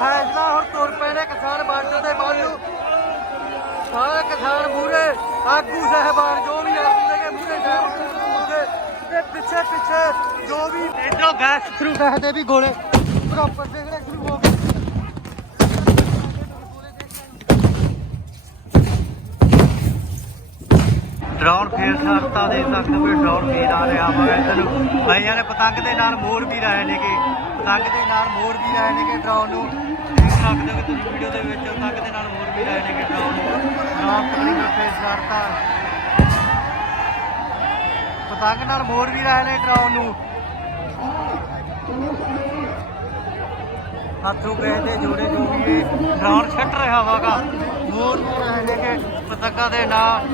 ਫੈਸਲਾ ਹੁਣ ਤੁਰ ਪਏ ਨੇ ਕਿਸਾਨ ਬਾਰਡਰ ਦੇ ਬੰਨ ਨੂੰ। ਸਾਰੇ ਕਿਸਾਨ ਮੂਰੇ ਆਗੂ ਸਹਿਬਾਨ ਜੋ ਵੀ ਆਗੂ ਨੇ ਮੂਰੇ ਸਾਹਿਬ ਤੇ ਪਿੱਛੇ ਪਿੱਛੇ ਜੋ ਵੀ ਇਧਰੋਂ ਗੈਸ ਥਰੂ ਕਹਦੇ ਵੀ ਗੋਲੇ ਪ੍ਰੋਪਰ ਦੇ ਸ਼ੁਰੂ ਹੋ ਗਏ। ਡਰੋਨ ਫੇਰ ਸਰਤਾ ਦੇ ਤੱਕ ਵੀ ਡਰੋਨ ਫੇਰ ਆ ਰਿਹਾ ਵਾ ਇਧਰ ਭਾਈਆਂ ਨੇ ਪਤੰਗ ਦੇ ਨਾਲ ਮੋਰ ਵੀ ਰਹੇ ਨੇਗੇ ਪਤੰਗ ਦੇ ਨਾਲ ਮੋਰ ਵੀ ਰਹੇ ਨੇਗੇ ਡਰਾਉਣ ਨੂੰ। ਦੇਖ ਸਕਦੇ ਹੋ ਕਿ ਤੁਸੀਂ ਵੀਡੀਓ ਦੇ ਵਿੱਚ ਪਤੰਗ ਦੇ ਨਾਲ ਮੋਰ ਵੀ ਰਹੇ ਨੇਗੇ ਡਰੋਨ ਨੂੰ ਡਰੋਨ ਤਕਰੀਬਨ ਫੇਰ ਸਰਤਾ। ਪਤੰਗ ਨਾਲ ਮੋਰ ਵੀ ਰਹੇ ਨੇ ਡਰਾਉਣ ਨੂੰ। ਹੱਥੋਂ ਗਏ ਤੇ ਜੋੜੇ ਜੋ ਵੀ ਇਹ ਡਰੋਨ ਛੱਟ ਰਿਹਾ ਵਾਗਾ। ਮੋਰ ਨੂੰ ਰਹੇ ਨੇਗੇ ਪਤੰਗਾਂ ਦੇ ਨਾਲ।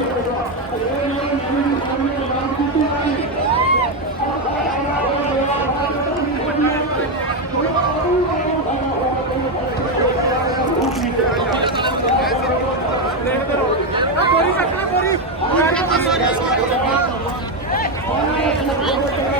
Thank you.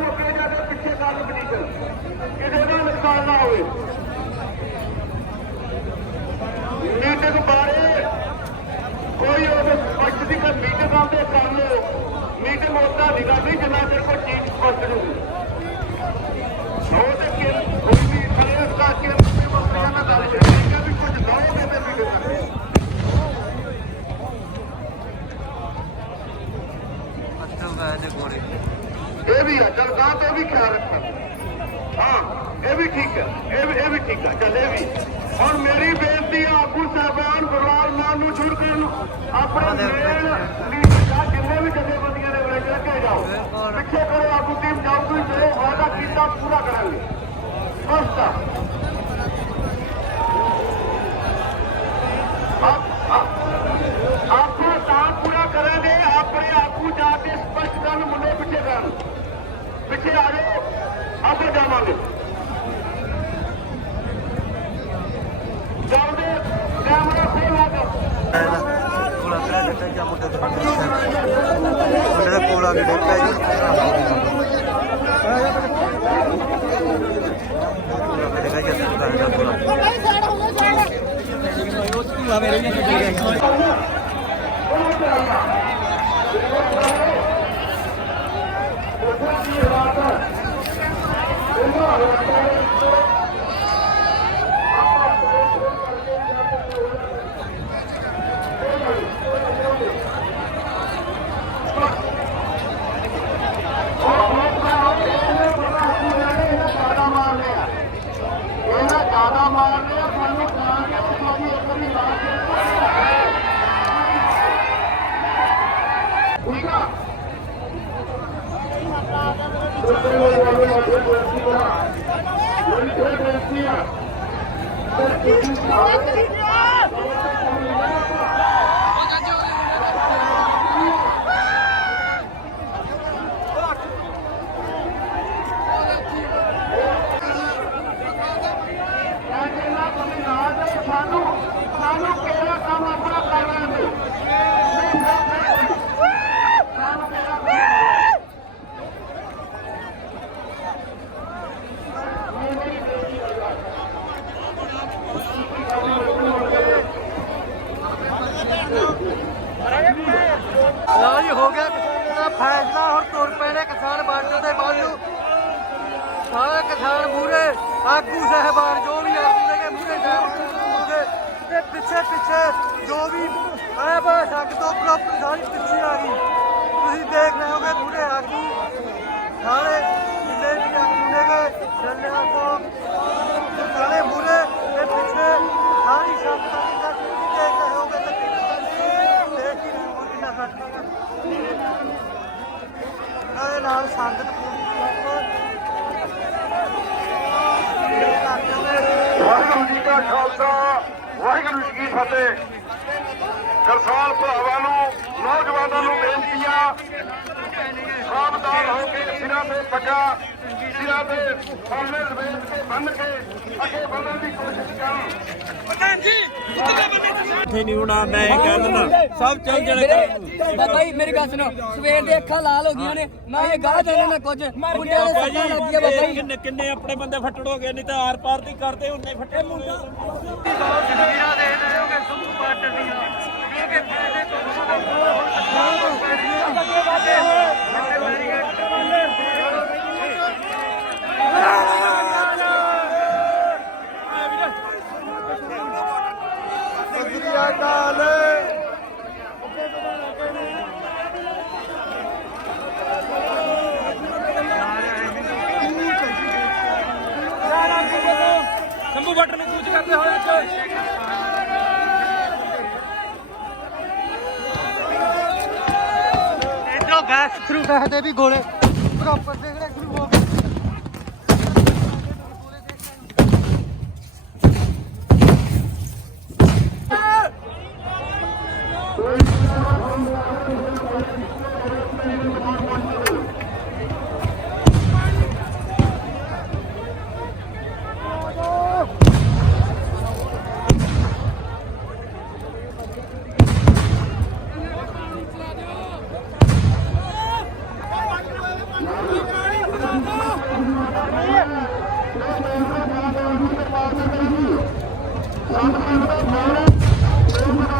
ਆਪਣੇ ਅੱਗੇ ਜਾ ਕੇ ਪਿੱਛੇ ਕਰਨ ਪੋਜੀਸ਼ਨ ਕਿਸੇ ਦਾ ਨੁਕਸਾਨ ਨਾ ਹੋਵੇ। ਮੀਟਿੰਗ ਬਾਰੇ ਕੋਈ ਉਹਦੇ ਸਪਸ਼ਟ ਦੀ ਮੀਟਿੰਗ ਆਉਂਦੇ ਕਰ ਲਓ। ਮੀਟਿੰਗ ਉਦਾਂ ਨਹੀਂ, ਜਿੰਨਾ ਚਿਰ ਕੋਈ ਚੀਜ਼ ਸਪਸ਼ਟ ਨਹੀਂ ਹੁੰਦੀ ਸੋ ਤੇ ਕਿ ਕੋਈ ਵੀ ਖੜੇ ਉਸ ਦਾ ਕਿ ਮਸਲਿਆਂ ਨਾਲ ਗੱਲ ਕਰੀ ਕਿ ਵੀ ਕੁਝ ਲਾਓਗੇ ਤੇ ਮੀਟਿੰਗ ਕਰਨੀ ਹੱਥੋਂ ਗਏ ਨੇ ਗੋਲੇ ਇਹ ਵੀ ਆ ਚੱਲ ਗਾਂ ਤੇ ਵੀ ਖਿਆਲ ਰੱਖਣਾ ਹਾਂ ਇਹ ਵੀ ਠੀਕ ਹੈ ਇਹ ਵੀ ਇਹ ਵੀ ਠੀਕ ਹੈ ਚੱਲ ਇਹ ਵੀ ਹੁਣ ਮੇਰੀ ਬੇਨਤੀ ਆ ਆਗੂ ਸਾਹਿਬਾਨ ਗੁਰਵਾਲ ਮਾਨ ਨੂੰ ਛੁੱਟ ਕਰਨ। ਆਪਣੇ ਮੇਨ ਲੀਡਰ ਜਿੰਨੇ ਵੀ ਜਥੇਬੰਦੀਆਂ ਦੇ ਵਿੱਚ ਲੱਗੇ ਜਾਓ। ਪਿੱਛੇ ਕਰੋ ਆਗੂ ਟੀਮ ਜਾਊਗੀ ਜੋ ਵਾਅਦਾ ਕੀਤਾ ਪੂਰਾ ਕਰਾਂਗੇ। ਬਸ ਆਪਾਂ ਤਾਂ ਪੂਰਾ ਕਰਾਂਗੇ ਆਪਣੇ ਆਗੂ ਜਾ ਕੇ ਸਪਸ਼ਟ ਕਰਨ ਮੁੰਡੇ ਪਿੱਛੇ ਕਰਨ। ਪਿੱਛੇ ਆ ਜਾਓ ਆਪਾਂ ਜਾਵਾਂਗੇ ਜਾਉਂਦੇ ਕੈਮਰਾ ਖੋਲ ਲਾ ਦੋ ਕੋਲਾ ਕਰਾ ਦਿੱਤਾ ਜਾਂ ਮੁੰਡੇ ਦੇ ਮੁੰਡੇ ਦੇ ਕੋਲ ਆ ਕੇ ਡੇਪਿਆ ਜੀ ਦੇਖਾ ਜੀ ਕਰਦਾ ਕੋਲਾ ਭਾਈ ਸਾਈਡ ਹੋ Thank you. ਪ੍ਰੋਪਰ ਸਾਰੀ ਪਿੱਛੇ ਆ ਗਈ। ਤੁਸੀਂ ਦੇਖ ਰਹੇ ਹੋਗੇ ਮੂਰੇ ਆਗੂ ਸਾਰੇ ਜਿੰਨੇ ਵੀ ਆਗੂ ਨੇਗੇ ਜੱਲਿਆਂ ਤੋਂ ਸਾਰੇ ਮੂਰੇ ਤੇ ਪਿੱਛੇ ਸਾਰੀ ਸੱਕ ਤੱਕ ਤੁਸੀਂ ਦੇਖ ਰਹੇ ਹੋਗੇ ਤੇ ਦੇਖ ਹੀ ਹੋ ਕਿੰਨਾ ਫ਼ਰਕ ਹੈ ਨਾਲ ਸੰਗਤ ਵਾਹਿਗੁਰੂ ਜੀ ਕਾ ਖਾਲਸਾ, ਵਾਹਿਗੁਰੂ ਜੀ ਕੀ ਫਤਿਹ। ਕਿਸਾਨ ਭਾਵਾਂ ਨੂੰ ਨੌਜਵਾਨਾਂ ਨੂੰ ਬੇਨਤੀ ਆ। ਸਾਵਧਾਨ ਹੋ ਕੇ ਸਿਰਾਂ ਤੇ ਪੱਗਾ ਸਿਰਾਂ ਤੇ ਸਾਹਮਣੇ ਲਵੇਟ ਕੇ ਬੰਨ ਕੇ ਅੱਗੇ ਵਧਣ ਦੀ ਕੋਸ਼ਿਸ਼ ਕਰਨ ਇੱਥੇ ਨਹੀਂ ਹੋਣਾ ਮੈਂ ਇਹ ਕਹਿ ਦਿੰਦਾ। ਸਭ ਚੱਲ ਜਣੇ ਬਾਬਾ ਜੀ ਮੇਰੀ ਗੱਲ ਸੁਣੋ। ਸਵੇਰ ਦੇ ਅੱਖਾਂ ਲਾਲ ਹੋ ਗਈਆਂ ਨੇ। ਨਾ ਇਹ ਗਾਹ ਦੇ ਨਾ ਕੁਝ ਮੁੰਡਿਆਂ ਦੇ ਸੱਟਾਂ ਲੱਗੀਆਂ ਬਾਬਾ ਜੀ। ਕਿੰਨੇ ਕਿੰਨੇ ਆਪਣੇ ਬੰਦੇ ਫੱਟੜ ਹੋ ਗਏ ਨਹੀਂ ਤਾਂ ਆਰ ਪਾਰ ਦੀ ਕਰਦੇ ਹੁੰਨੇ ਫੱਟੇ ਮੁੰਡਾ ਤਸਵੀਰਾਂ ਦੇ ਰਹੇ ਹੋਗੇ ਸੁਪਰ ਬਾਰਡਰ ਦੀਆਂ ਕਿਉਂਕਿ ਫਾਇਦੇ ਤੋਂ ਸ਼ੰਭੂ ਬੱਟ ਨੂੰ ਕੂਚ ਕਰਦੇ ਹੋਏ ਅੱਜ ਇਧਰੋਂ ਗੈਸ ਥਰੂ ਗੈਸ ਦੇ ਵੀ ਗੋਲੇ ਪ੍ਰੋਪਰ ਦੇਖ ਰਹੇ ਸੰਤ ਸੰਤ ਦਾ ਨਾਮ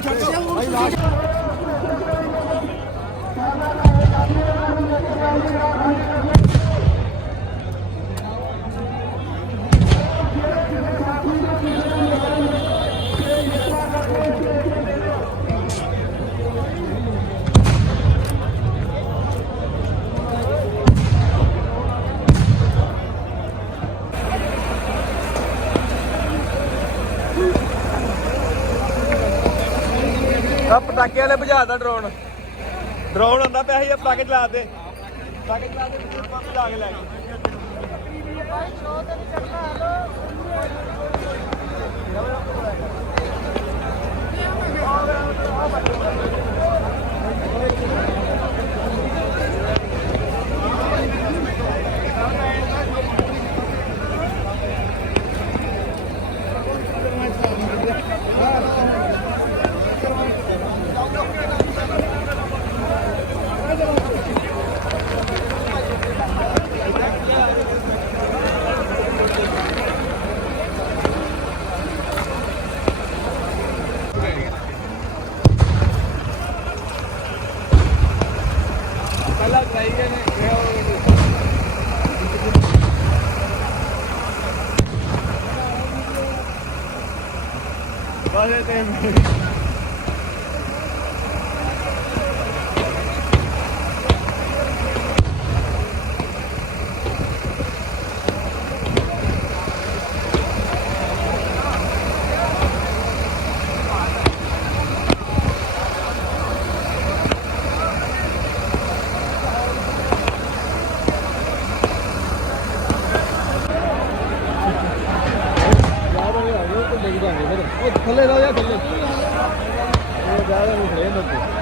加油公 ਆ ਪਟਾਕੇ ਵਾਲੇ ਭਜਾਦਾ ਡਰੋਨ। ਡਰੋਨ ਹੁੰਦਾ ਪਿਆ ਸੀ ਇਹ ਪਟਾਕੇ ਚਲਾ ਦੇ ਪਟਾਕੇ ਚਲਾ ਦੇ ਪੰਪ ਜਾ ਕੇ ਲੈ ਗਏ। والله يا ਉਹ ਥੱਲੇ ਲਾਓ ਯਾਰ ਥੱਲੇ। ਉਹ ਜਾ ਰਹੇ ਨੇ ਖੜੇ ਨੇ